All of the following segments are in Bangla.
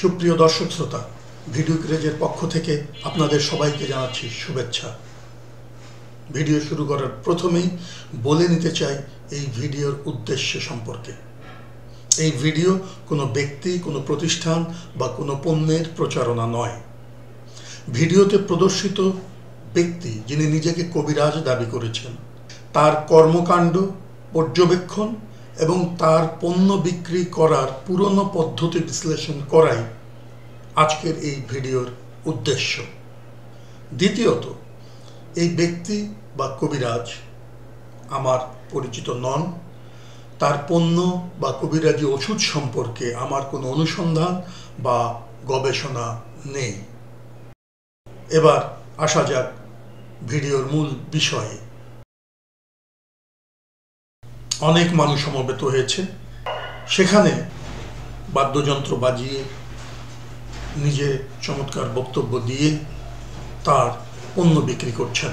সুপ্রিয় দর্শক শ্রোতা, ভিডিও ক্রেজের পক্ষ থেকে আপনাদের সবাইকে জানাচ্ছি শুভেচ্ছা। ভিডিও শুরু করার প্রথমেই বলে নিতে চাই এই ভিডিওর উদ্দেশ্য সম্পর্কে। এই ভিডিও কোনো ব্যক্তি, কোনো প্রতিষ্ঠান বা কোনো পণ্যের প্রচারণা নয়। ভিডিওতে প্রদর্শিত ব্যক্তি যিনি নিজেকে কবিরাজ দাবি করেছেন, তার কর্মকাণ্ড পর্যবেক্ষণ এবং তার পণ্য বিক্রি করার পুরনো পদ্ধতি বিশ্লেষণ করাই আজকের এই ভিডিওর উদ্দেশ্য। দ্বিতীয়ত, এই ব্যক্তি বা কবিরাজ আমার পরিচিত নন, তার পণ্য বা কবিরাজি ওষুধ সম্পর্কে আমার কোনো অনুসন্ধান বা গবেষণা নেই। এবার আসা যাক ভিডিওর মূল বিষয়ে। অনেক মানুষ সমবেত হয়েছে, সেখানে বাদ্যযন্ত্র বাজিয়ে নিজে চমৎকার বক্তব্য দিয়ে তার পণ্য বিক্রি করছেন।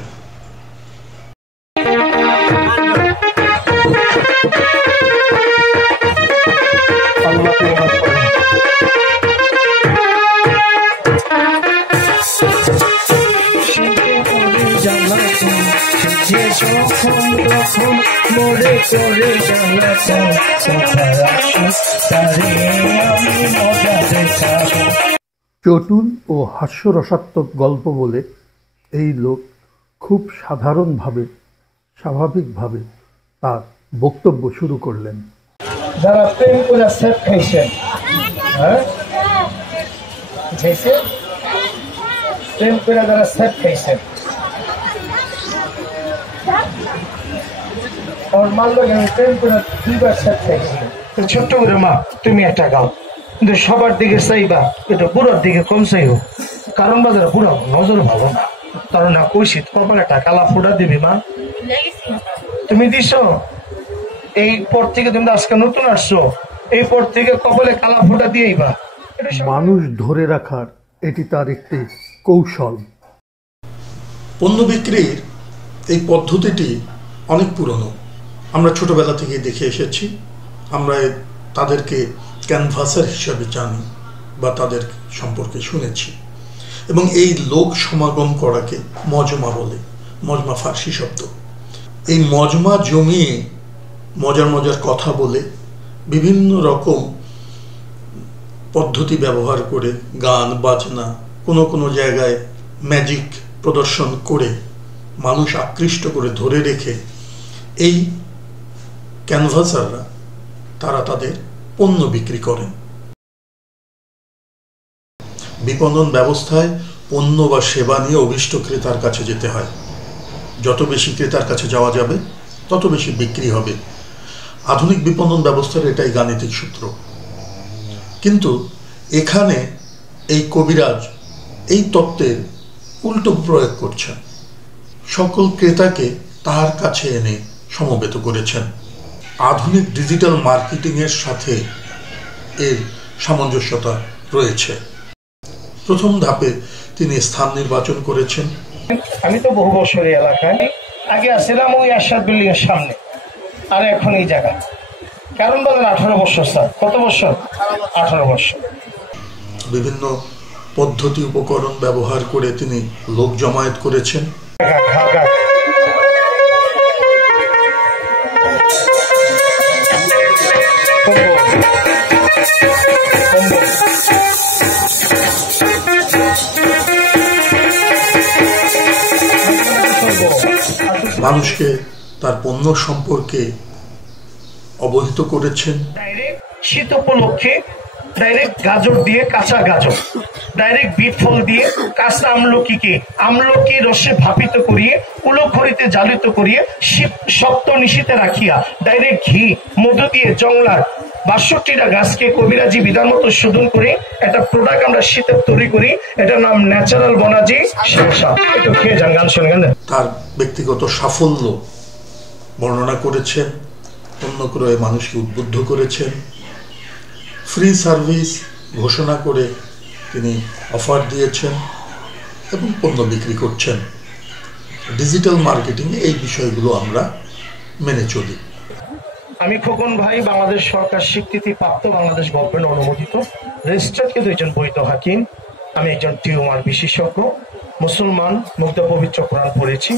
চটুল ও হাস্যরসাত্মক গল্প বলে এই লোক খুব সাধারণভাবে, স্বাভাবিকভাবে তার বক্তব্য শুরু করলেন। যারা প্রেম করে সেট খাইছেন, প্রেম করে যারা সেট খাইছেন, আমার মাল লোক আমি প্রেম করে 2বার সেট খাইছি। ছোট্ট করে মা তুমি একটা গাও, কিন্তু সবার দিকে চাইবা, এটা বুড়োর দিকে কম চাইব, কারণ বাজারে বুড়ো নজর ভালো না। কারণ না কইছি কপালে একটা কালা ফোটা দিবি মা, তুমি দিছ। এই পর থেকে তুমি আজকে নতুন আসছো, এই পর থেকে কপালে কালা ফোটা দিয়েইবা। মানুষ ধরে রাখার এটি তার একটি কৌশল। পণ্য বিক্রির এই পদ্ধতিটি অনেক পুরনো, আমরা ছোটবেলা থেকে দেখে এসেছি। আমরা তাদেরকে ক্যানভাসার হিসাবে জানি বা তাদের সম্পর্কে শুনেছি, এবং এই লোক সমাগম করাকে মজমা বলে। মজমা ফার্সি শব্দ। এই মজমা জমিয়ে মজার মজার কথা বলে, বিভিন্ন রকম পদ্ধতি ব্যবহার করে, গান বাজনা, কোনো কোনো জায়গায় ম্যাজিক প্রদর্শন করে মানুষ আকৃষ্ট করে ধরে রেখে এই ক্যানভাসাররা তারা তাদের পণ্য বিক্রি করেন। বিপণন ব্যবস্থায় পণ্য বা সেবা নিয়ে অভীষ্ট ক্রেতার কাছে যেতে হয়। যত বেশি ক্রেতার কাছে যাওয়া যাবে তত বেশি বিক্রি হবে। আধুনিক বিপণন ব্যবস্থার এটাই গাণিতিক সূত্র। কিন্তু এখানে এই কবিরাজ এই তত্ত্বের উল্টো প্রয়োগ করছেন। সকল ক্রেতাকে তার কাছে এনে সমবেত করেছেন। আধুনিক ডিজিটাল মার্কেটিংয়ের সাথে এর সামঞ্জস্যতা রয়েছে। প্রথম ধাপে তিনি স্থান নির্বাচন করেছেন। আমি তো বহু বছর এই এলাকায়, আগে আসছিলাম ওই আশাদ বিল্ডিং এর সামনে, আর এখন এই জায়গায়। কারণ বলেন 18 বছর স্যার। কত বছর? 18 বছর। বিভিন্ন পদ্ধতি উপকরণ ব্যবহার করে তিনি লোক জমায়েত করেছেন। মানুষকে তার পণ্য সম্পর্কে অবহিত করেছেন। ডাইরেক্ট শীত উপলক্ষে ডাইরেক্ট গাজর দিয়ে, কাঁচা গাজর, ডাইরেক্ট বিট ফল দিয়ে, কাঁচা আমলকি রসে ভাপিত করিয়ে, উলখড়িতে জালিত করিয়ে, সপ্ত নিশীতে রাখিয়া, ডাইরেক্ট ঘি মধু দিয়ে জংলার 62টা গাছকে কবিরাজি বিধান মতো শোধন করে একটা প্রোডাক্ট আমরা শীতের তৈরি করি। এটার নাম ন্যাচারাল বনাজি শেরশা। একটু খেয়ে যান, গান শুনে। তার ব্যক্তিগত সাফল্য বর্ণনা করেছেন, পণ্য ক্রয়ে মানুষকে উদ্বুদ্ধ করেছেন। ফ্রি সার্ভিস ঘোষণা করে তিনি অফার দিয়েছেন এবং পণ্য বিক্রি করছেন। ডিজিটাল মার্কেটিংয়ে এই বিষয়গুলো আমরা মেনে চলি। আমি খোকন ভাই বাংলাদেশ সরকার স্বীকৃতিপ্রাপ্ত, বাংলাদেশ গভর্নমেন্ট অনুমোদিত রেজিস্টার্ড কিন্তু একজন বৈধ হাকিম। আমি একজন টিউমার বিশেষজ্ঞ, মুসলমান, মুগ্ধ পবিত্র কোরআন পড়েছি।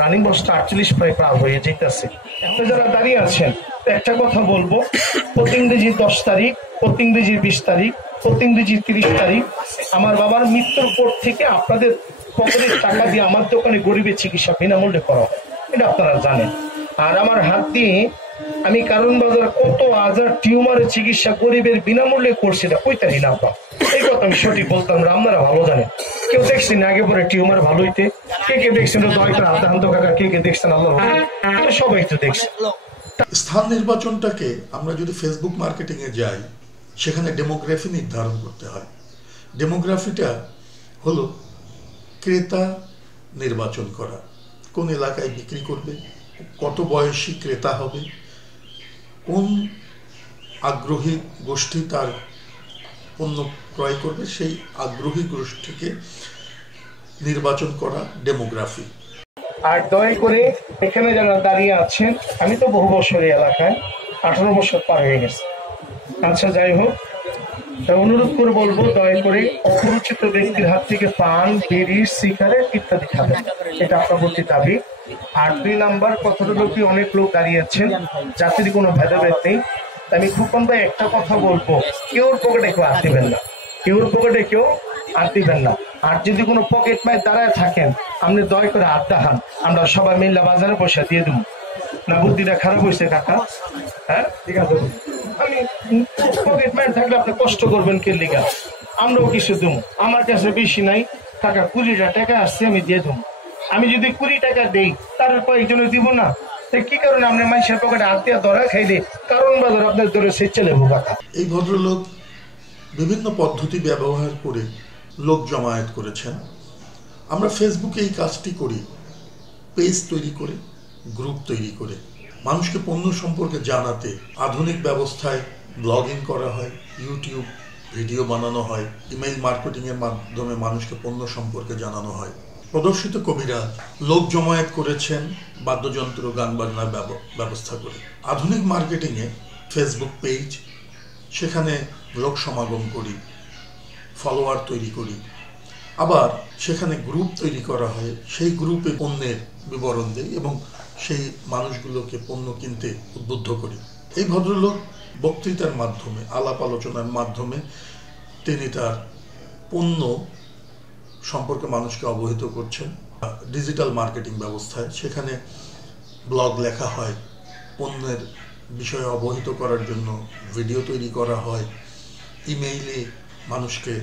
রানিং বয়সটা 48 প্রায় পার হয়ে যেতেছে। এখন যারা দাঁড়িয়ে আছেন একটা কথা বলবো, প্রতি ইংরেজি 10 তারিখ, প্রতি ইংরেজি 20 তারিখ, প্রতি ইংরেজি 30 তারিখ আমার বাবার মৃত্যুর পর থেকে আপনাদের পকেটের টাকা দিয়ে আমার দোকানে গরিবের চিকিৎসা বিনামূল্যে করা হয়, এটা আপনারা জানেন। আর আমার হাত দিয়ে আমি কারণ বাজার কত হাজার টিউমারের চিকিৎসা গরিবের বিনামূল্যে করছি, না কইতারি না আপনার এই কথা আমি সঠিক বলতাম, আপনারা ভালো জানেন। কেউ দেখছেন আগে পরে টিউমার ভালো হইতে, কে দেখছেন দয়টা হাতে হান্ত কাকা, কে দেখছেন আল্লাহ সবাই তো দেখছেন। স্থান নির্বাচনটাকে আমরা যদি ফেসবুক মার্কেটিং এ যাই, সেখানে ডেমোগ্রাফি নির্ধারণ করতে হয়। ডেমোগ্রাফিটা হলো ক্রেতা নির্বাচন করা, কোন এলাকায় বিক্রি করবে, কত বয়সী ক্রেতা হবে, কোন আগ্রহী গোষ্ঠী তার পণ্য ক্রয় করবে, সেই আগ্রহী গোষ্ঠীকে নির্বাচন করা ডেমোগ্রাফি। আর দয়া করে এখানে যারা দাঁড়িয়ে আছেন, আমি তো বহু বছর এই এলাকায়, 18 বছর পার হয়ে গেছে। আচ্ছা যাই হোক, অনুরোধ করে বলবো দয়া করে অপরিচিত ব্যক্তির হাত থেকে পান, বিড়ি, সিগারেট ইত্যাদি খাবেন, এটা আপনার প্রতি দাবি। আর 2 নাম্বার কথাটা লোক, অনেক লোক দাঁড়িয়ে আছেন, জাতির কোনো ভেদাভেদ নেই। আমি খোকন ভাই একটা কথা বলবো, কেউর পকেটে কেউ হাত দিবেন না, কেউর পকেটে কেউ হাত দিবেন না। আর যদি কোনো পকেট মায় দাঁড়ায় থাকেন, আপনি দয়া করে হাত দেখান, আমরা সবাই মিল্লা বাজারে পয়সা দিয়ে দেবো। না বুদ্ধিটা খারাপ হয়েছে কাকা? হ্যাঁ ঠিক আছে, আমি পকেট মার থাকলে আপনি কষ্ট করবেন কে লিগা, আমরাও কিছু দেবো। আমার কাছে বেশি নাই কাকা, 20টা টাকা আসছে, আমি দিয়ে দেবো। আমি যদি 20 টাকা দেই, তার কয়েকজনে দিব না, কি কারণে আপনার মানুষের পকেটে হাত দিয়ে ধরা খাইলে কারণ বাজার আপনার ধরে সে চলে কাকা। এই ভদ্রলোক বিভিন্ন পদ্ধতি ব্যবহার করে লোক জমায়েত করেছেন। আমরা ফেসবুকে এই কাজটি করি, পেজ তৈরি করে, গ্রুপ তৈরি করে মানুষকে পণ্য সম্পর্কে জানাতে। আধুনিক ব্যবস্থায় ব্লগিং করা হয়, ইউটিউব ভিডিও বানানো হয়, ইমেইল মার্কেটিংয়ের মাধ্যমে মানুষকে পণ্য সম্পর্কে জানানো হয়। প্রদর্শিত কবিরা লোক জমায়েত করেছেন বাদ্যযন্ত্র, গান বাজনার ব্যবস্থা করে। আধুনিক মার্কেটিংয়ে ফেসবুক পেজ, সেখানে লোক সমাগম করি, ফলোয়ার তৈরি করি, আবার সেখানে গ্রুপ তৈরি করা হয়, সেই গ্রুপে পণ্যের বিবরণ দেই এবং সেই মানুষগুলোকে পণ্য কিনতে উদ্বুদ্ধ করি। এই ভদ্রলোক বক্তৃতার মাধ্যমে, আলাপ আলোচনার মাধ্যমে তিনি তার পণ্য সম্পর্কে মানুষকে অবহিত করছেন। ডিজিটাল মার্কেটিং ব্যবস্থায় সেখানে ব্লগ লেখা হয়, পণ্যের বিষয়ে অবহিত করার জন্য ভিডিও তৈরি করা হয়, ইমেইলে মানুষকে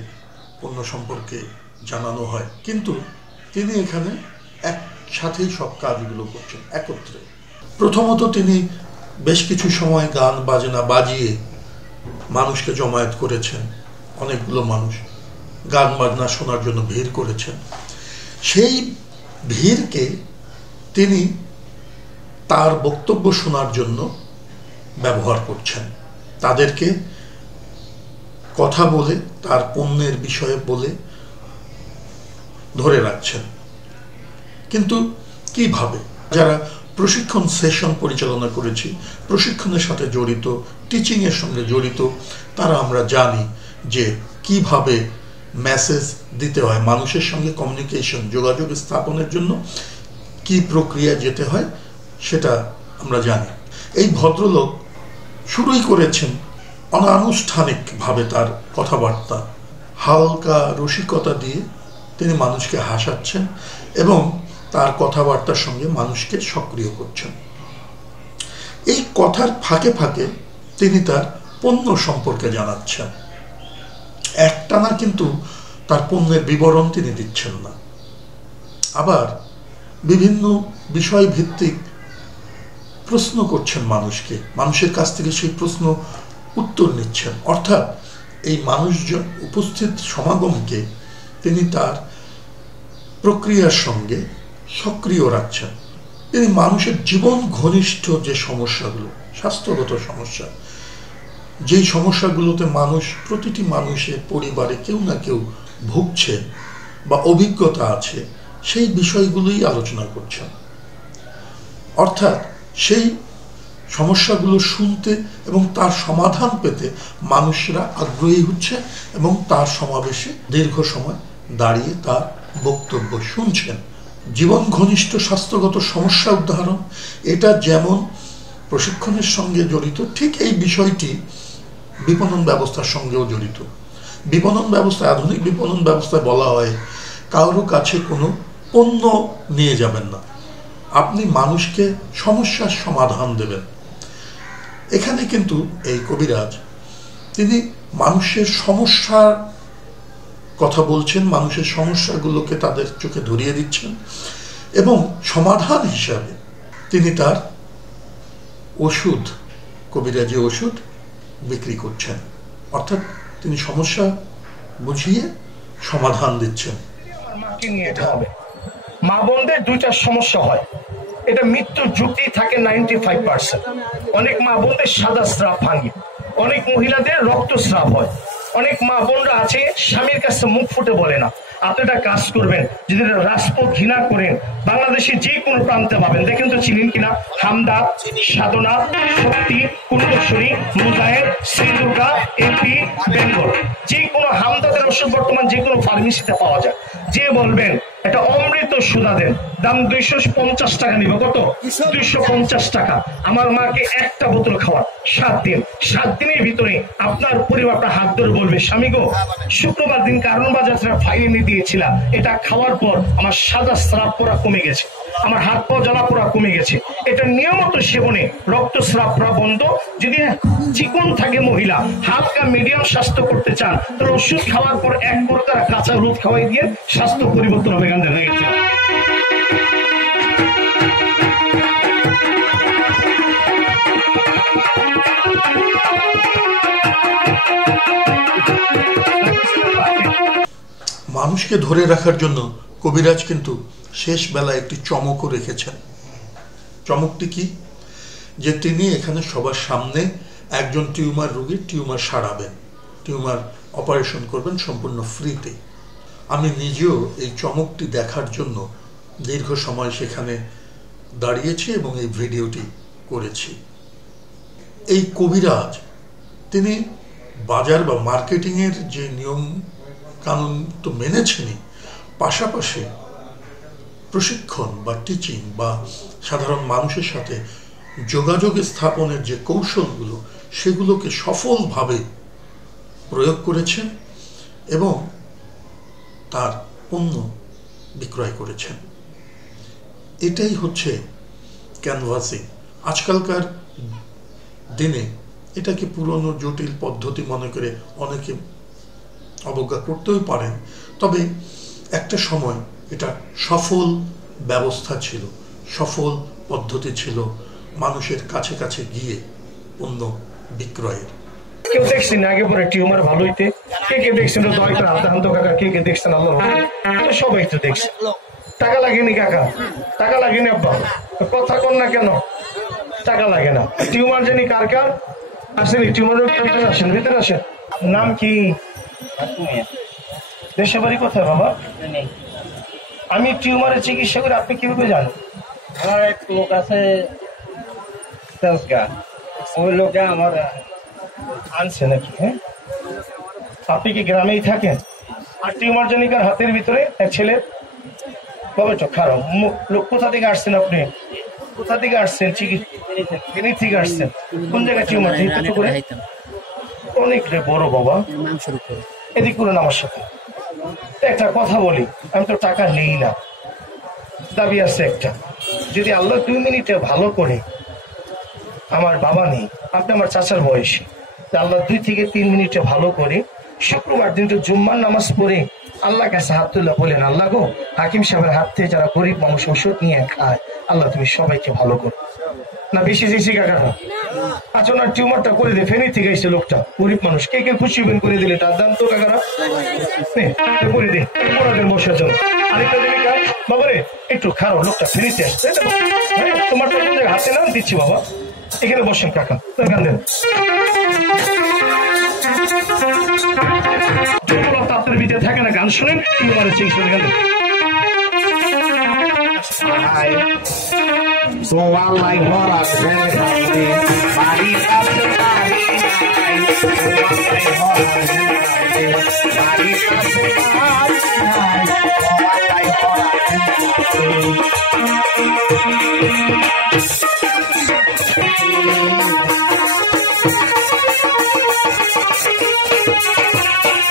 পণ্য সম্পর্কে জানানো হয়। কিন্তু তিনি এখানে একসাথেই সব কাজগুলো করছেন একত্রে। প্রথমত তিনি বেশ কিছু সময় গান বাজনা বাজিয়ে মানুষকে জমায়েত করেছেন, অনেকগুলো মানুষ গান বাজনা শোনার জন্য ভিড় করেছেন। সেই ভিড়কে তিনি তার বক্তব্য শোনার জন্য ব্যবহার করছেন, তাদেরকে কথা বলে, তার পণ্যের বিষয়ে বলে ধরে রাখছেন। কিন্তু কিভাবে? যারা প্রশিক্ষণ সেশন পরিচালনা করেছি, প্রশিক্ষণের সাথে জড়িত, টিচিংয়ের সঙ্গে জড়িত, তারা আমরা জানি যে কিভাবে মেসেজ দিতে হয়, মানুষের সঙ্গে কমিউনিকেশন, যোগাযোগ স্থাপনের জন্য কি প্রক্রিয়া যেতে হয় সেটা আমরা জানি। এই ভদ্রলোক শুরুই করেছেন অনানুষ্ঠানিকভাবে, তার কথাবার্তা হালকা রসিকতা দিয়ে তিনি মানুষকে হাসাচ্ছেন এবং তার কথাবার্তার সঙ্গে মানুষকে সক্রিয় করছেন। এই কথার ফাঁকে ফাঁকে তিনি তার পণ্য সম্পর্কে জানাচ্ছেন। একটানা কিন্তু তার পণ্যের বিবরণ তিনি দিচ্ছেন না, আবার বিভিন্ন বিষয় ভিত্তিক প্রশ্ন করছেন মানুষকে, মানুষের কাছ থেকে সেই প্রশ্ন উত্তর নিচ্ছেন। অর্থাৎ এই মানুষজন উপস্থিত সমাগমকে তিনি তার প্রক্রিয়ার সঙ্গে সক্রিয় রাখছেন। তিনি মানুষের জীবন ঘনিষ্ঠ যে সমস্যাগুলো, স্বাস্থ্যগত সমস্যা, যেই সমস্যাগুলোতে মানুষ, প্রতিটি মানুষের পরিবারে কেউ না কেউ ভুগছে বা অভিজ্ঞতা আছে, সেই বিষয়গুলোই আলোচনা করছেন। অর্থাৎ সেই সমস্যাগুলো শুনতে এবং তার সমাধান পেতে মানুষরা আগ্রহী হচ্ছে এবং তার সমাবেশে দীর্ঘ সময় দাঁড়িয়ে তার বক্তব্য শুনছেন। জীবন ঘনিষ্ঠ স্বাস্থ্যগত সমস্যা উদাহরণ, এটা যেমন প্রশিক্ষণের সঙ্গে জড়িত, ঠিক এই বিষয়টি বিপণন ব্যবস্থার সঙ্গেও জড়িত। বিপণন ব্যবস্থা, আধুনিক বিপণন ব্যবস্থায় বলা হয় কারো কাছে কোনো পণ্য নিয়ে যাবেন না, আপনি মানুষকে সমস্যার সমাধান দেবেন। এখানে কিন্তু এই কবিরাজ তিনি মানুষের সমস্যার কথা বলছেন, মানুষের সমস্যাগুলোকে তাদের চোখে ধরিয়ে দিচ্ছেন এবং সমাধান হিসাবে তিনি তার ওষুধ, কবিরাজি ওষুধ বিক্রি করছেন। অর্থাৎ তিনি সমস্যা বুঝিয়ে সমাধান দিচ্ছেন। মা বোনদের দুইটা সমস্যা হয়, এটা মৃত্যুর ঝুঁকি থাকে 95%। অনেক মা বোনদের সাদা স্রাব ভাঙে, অনেক মহিলাদের রক্তস্রাব হয়, অনেক মা বোনরা আছে স্বামীর কাছে মুখ ফুটে বলে না। আপনি একটা কাজ করবেন, যদি রাজপথ ঘৃণা করেন বাংলাদেশে যে কোনো প্রান্তে পাবেন, দেখেন তো চিনেন কিনা, হামদা, সাধনা, শক্তি, কুণ্ডশ্বরী, মুজাহেদ, শ্রী দুর্গা, এমপি, বেঙ্গল, যে কোনো হামদাদের ওষুধ বর্তমান যে কোনো ফার্মেসিতে পাওয়া যায়। যে বলবেন এটা অমৃত সুধা দেন, দাম 250 টাকা নিব। কত? 250 টাকা। আমার মাকে একটা বোতল খাওয়া 7 দিন, 7 দিনের ভিতরে আপনার পরিবার আপনার হাত ধরে বলবে, স্বামী গো, শুক্রবার দিন কারণ বাজার ফাইলে নিয়ে দিয়েছিলাম, এটা খাওয়ার পর আমার সাদা স্রাব পড়া কমে গেছে, আমার হাত পা জ্বালা পোড়া কমে গেছে। এটা নিয়মিত সেবনে রক্তস্রাব বন্ধ। যদি চিকন থাকে মহিলা, হালকা মিডিয়াম স্বাস্থ্য করতে চান, তাহলে ওষুধ খাওয়ার পর 1 প্রকার কাঁচা হলুদ খাওয়াই দিয়ে স্বাস্থ্য পরিবর্তন হবে। গান্ধী হয়ে গেছে। মানুষকে ধরে রাখার জন্য কবিরাজ কিন্তু শেষ বেলায় একটি চমকও রেখেছেন। চমকটি কি? যে তিনি এখানে সবার সামনে একজন টিউমার রোগীর টিউমার সারাবেন, টিউমার অপারেশন করবেন সম্পূর্ণ ফ্রিতে। আমি নিজেও এই চমকটি দেখার জন্য দীর্ঘ সময় সেখানে দাঁড়িয়েছি এবং এই ভিডিওটি করেছি। এই কবিরাজ তিনি বাজার বা মার্কেটিংয়ের যে নিয়ম কানুন তো মেনেছেনই, পাশাপাশি প্রশিক্ষণ বা টিচিং বা সাধারণ মানুষের সাথে যোগাযোগ স্থাপনের যে কৌশলগুলো, সেগুলোকে সফলভাবে প্রয়োগ করেছেন এবং তার পণ্য বিক্রয় করেছেন। এটাই হচ্ছে ক্যানভাসিং। আজকালকার দিনে এটাকে পুরনো জটিল পদ্ধতি মনে করে অনেকে অবজ্ঞা করতেও পারেন, তবে একটা সময় এটা সফল ব্যবস্থা ছিল, সফল পদ্ধতি ছিল মানুষের কাছে কাছে গিয়ে পণ্য বিক্রয়ের। কেউ দেখছেন আগে পরে টিউমার ভালো হইতে, কে দেখছেন দয়টা হান্ত কাকা, কে দেখছেন আল্লাহ, সবাই তো দেখছে। টাকা লাগেনি কাকা, টাকা লাগেনি আব্বা, কথা কন না কেন, টাকা লাগে না। টিউমার জানি কার কার আসেনি, টিউমার আসেন, ভিতরে আসেন। নাম কি? দেশে বাড়ি কোথায় বাবা? আমি টিউমারের চিকিৎসা করে, আপনি কিভাবে জানেন? আমার এক লোক আছে, ওই লোকে আমার আনছে নাকি? হ্যাঁ, আপনি কি গ্রামেই থাকেন? আর টিউমার জনিকার হাতের ভিতরে এক ছেলে, বাবা তো খারাপ লোক। কোথা থেকে আসছেন আপনি? কোথা থেকে আসছেন? চিকিৎসা থেকে আসছেন? কোন জায়গায় টিউমার? অনেক রে বড় বাবা, এদিক করুন আমার সাথে। একটা কথা বলি, আমি তো টাকা নেই না, দাবি আছে একটা। যদি আল্লাহ 2 মিনিটে ভালো করে, আমার বাবা নেই, আপনি আমার চাচার বয়সী, আল্লাহ 2 থেকে 3 মিনিটে ভালো করে শুক্রবার দিন তো জুম্মার নামাজ পড়ে আল্লাহ কাছে হাত তুলে বলেন, আল্লাহ গো, হাকিম সাহেবের হাত থেকে যারা গরিব মানুষ ওষুধ নিয়ে খায়, আল্লাহ তুমি সবাইকে ভালো করো। না বেশি চেয়েছি কাকাটা? আচ্ছা, ওনার টিউমারটা করে দিয়ে ফেনি থেকে এসে লোকটা গরিব মানুষ, কে কে খুশি হবেন করে দিলে তার দাম তো কাকারা করে দিন, বসে চলো। আরেকটা জিনিস বাবা রে, একটু খারাপ লোকটা ফেরিতে আসছে, তোমার হাতে নাম দিচ্ছি বাবা, এখানে বসেন কাকা, গান দেন। আপনার ভিতরে থাকে না, গান শুনেন, টিউমারের চিকিৎসা গান দেন। সোয়ালাই ভরা ঝেল খাইতে বাড়ির কাছে বাড়ি নাই সোয়ালাই ভরা ঝেল খাইতে বাড়ির কাছে বাড়ি নাই সোয়ালাই ভরা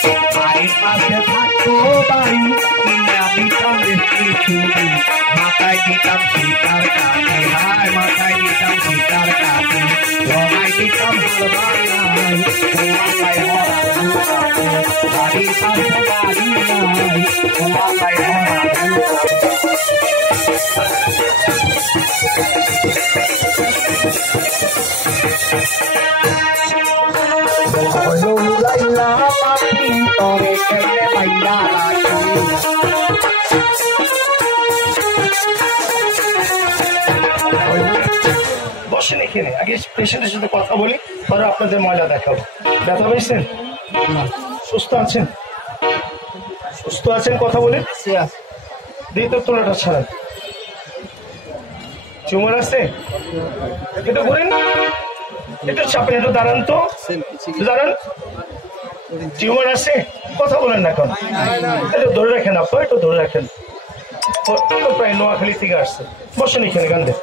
ঝেল বাড়ির পাশে থাকতো বাড়ি দিতাম বেশি ছুটি মাথায় দিতাম সীতার কাছে হায় মাথায় দিতাম সীতার কাছে রমায় দিতাম হালবাই সোয়ালাই ভরা ঝেল খাইতে বাড়ির পাশে বাড়ি নাই সোয়ালাই ভরা ঝেল লাইলা পাখি তোরে কেমনে পাইলা বসেন এখানে, আগে পেশেন্টের সাথে কথা বলি, পরে আপনাদের ময়লা দেখাবো। ব্যথা পেয়েছেন? সুস্থ আছেন? সুস্থ আছেন? কথা বলে দিই তো, তোলাটা ছাড়েন। টিউমার আছে? একটু ঘুরেন, একটু চাপেন, একটু দাঁড়ান তো, দাঁড়ান। টিউমার আছে? কথা বলেন না এখন, একটু ধরে রাখেন, আপনার একটু ধরে রাখেন। প্রায় নোয়াখালী থেকে আসছে। বসেন এখানে, গান দেন।